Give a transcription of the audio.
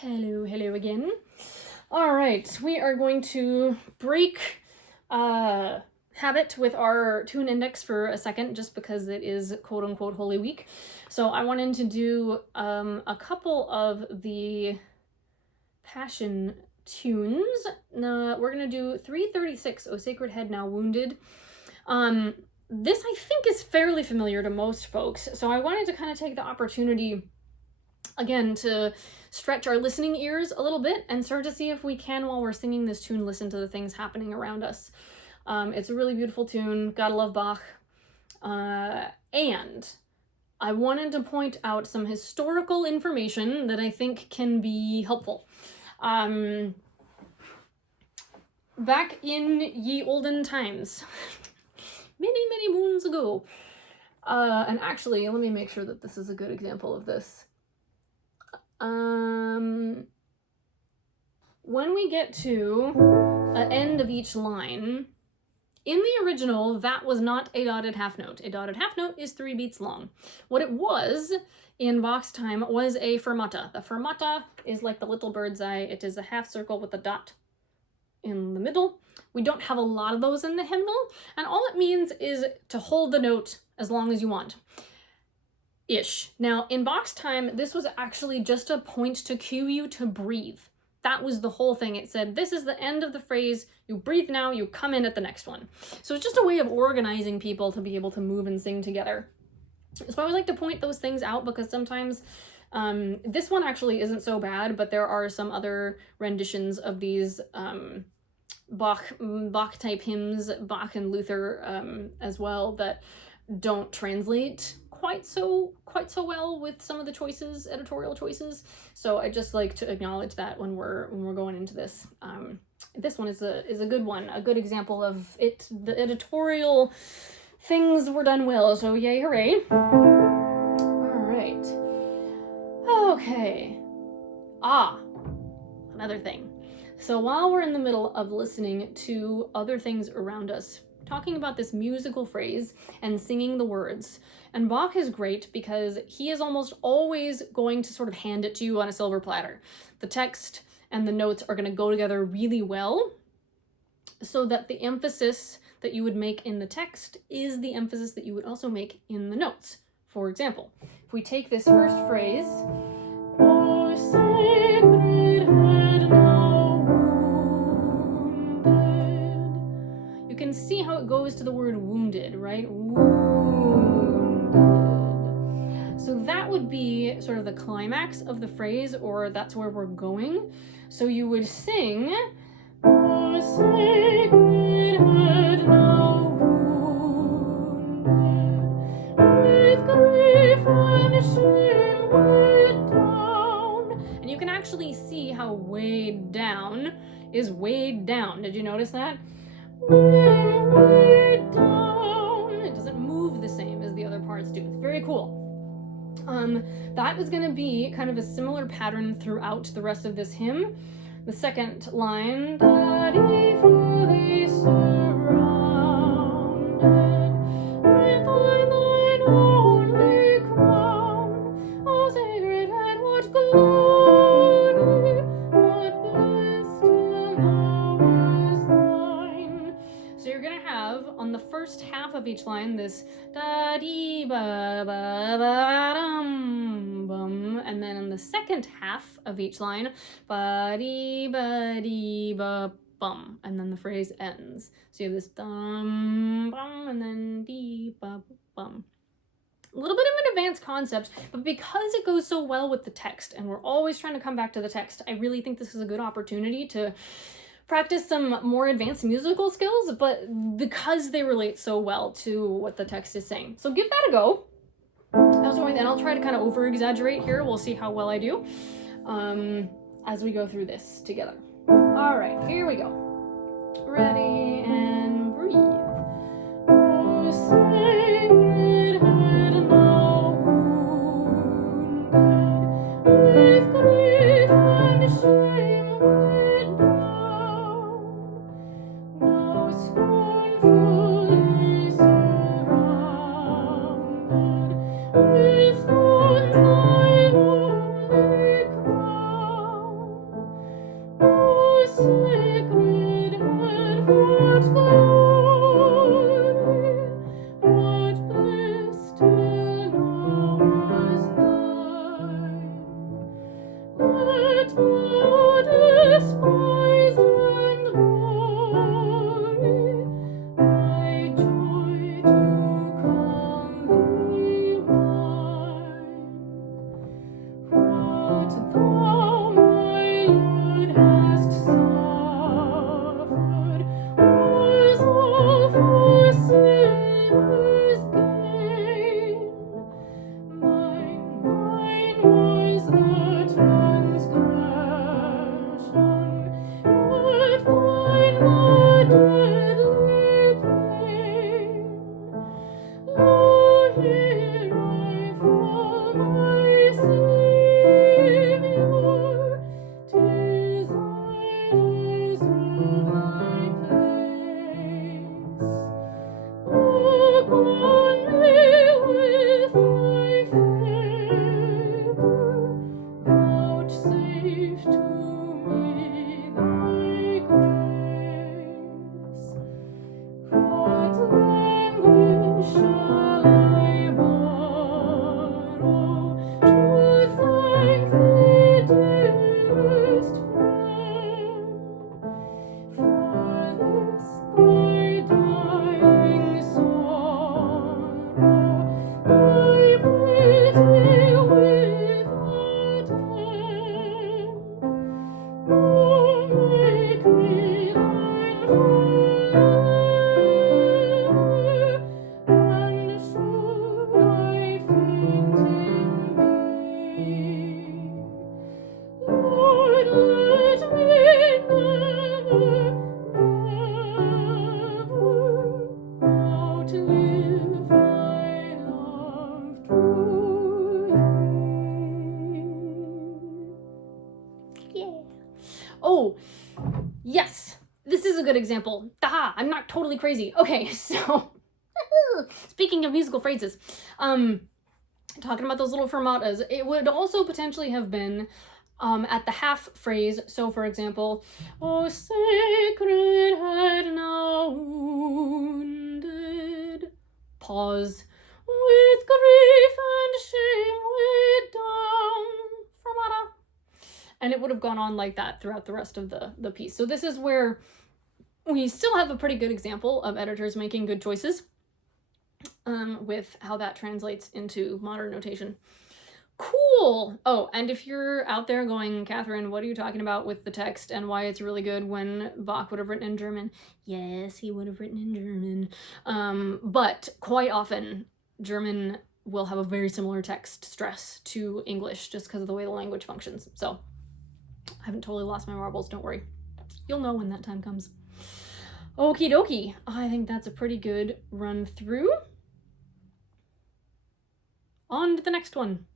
Hello again. All right, we are going to break habit with our tune index for a second, just because it is quote unquote Holy Week. So I wanted to do a couple of the Passion tunes. We're gonna do 336, O Sacred Head Now Wounded. This I think is fairly familiar to most folks, so I wanted to kind of take the opportunity again to stretch our listening ears a little bit and start to see if we can, while we're singing this tune, listen to the things happening around us. It's a really beautiful tune, gotta love Bach. And I wanted to point out some historical information that I think can be helpful. Back in ye olden times, many moons ago, and actually, let me make sure that this is a good example of this. When we get to an end of each line, in the original, that was not a dotted half note. A dotted half note is 3 beats long. What it was in Bach's time was a fermata. The fermata is like the little bird's eye. It is a half circle with a dot in the middle. We don't have a lot of those in the hymnal, and all it means is to hold the note as long as you want. Ish. Now, in Bach's time, this was actually just a point to cue you to breathe. That was the whole thing. It said, this is the end of the phrase, you breathe now, you come in at the next one. So it's just a way of organizing people to be able to move and sing together. So I always like to point those things out, because sometimes this one actually isn't so bad, but there are some other renditions of these Bach type hymns, Bach and Luther as well, that don't translate quite so well with some of the choices, editorial choices. So I just like to acknowledge that when we're going into this. This one is a good one, a good example of it. The editorial things were done well, so yay, hooray. All right. Okay. Another thing. So while we're in the middle of listening to other things around us, talking about this musical phrase and singing the words. And Bach is great because he is almost always going to sort of hand it to you on a silver platter. The text and the notes are going to go together really well, so that the emphasis that you would make in the text is the emphasis that you would also make in the notes. For example, if we take this first phrase, O sacred head now wounded, you can see how it goes to the word wounded, right? Wounded. So that would be sort of the climax of the phrase, or that's where we're going. So you would sing, O sacred head now wounded, with grief and shame weighed down. And you can actually see how weighed down is weighed down. Did you notice that? Weighed down. It doesn't move the same as the other parts do. It's very cool. That is going to be kind of a similar pattern throughout the rest of this hymn. The second line, Daddy fully surrounded with thine only crown, O sacred head, what glory, what bliss till now is thine. So you're gonna have on the first half of each line this da-dee ba ba ba dum bum, and then in the second half of each line, ba-dee ba-dee ba bum, and then the phrase ends. So you have this dum bum and then dee ba bum. A little bit of an advanced concept, but because it goes so well with the text, and we're always trying to come back to the text, I really think this is a good opportunity to practice some more advanced musical skills, but because they relate so well to what the text is saying. So give that a go. And I'll try to kind of over-exaggerate here. We'll see how well I do as we go through this together. All right, here we go. Ready and breathe. Oh, sacred head now wounded, with grief and shame weighed down, now scornfully surrounded with thorns thine only crown. Oh, yes, this is a good example. Daha, I'm not totally crazy. Okay, so speaking of musical phrases, talking about those little fermatas, it would also potentially have been at the half phrase. So for example, oh sacred head now wounded, pause, with grief and shame weighed down, fermata. And it would have gone on like that throughout the rest of the piece. So this is where we still have a pretty good example of editors making good choices with how that translates into modern notation. Cool! Oh, and if you're out there going, Catherine, what are you talking about with the text and why it's really good when Bach would have written in German? Yes, he would have written in German. But quite often, German will have a very similar text stress to English just because of the way the language functions. So I haven't totally lost my marbles, don't worry. You'll know when that time comes. Okie dokie. I think that's a pretty good run through. On to the next one.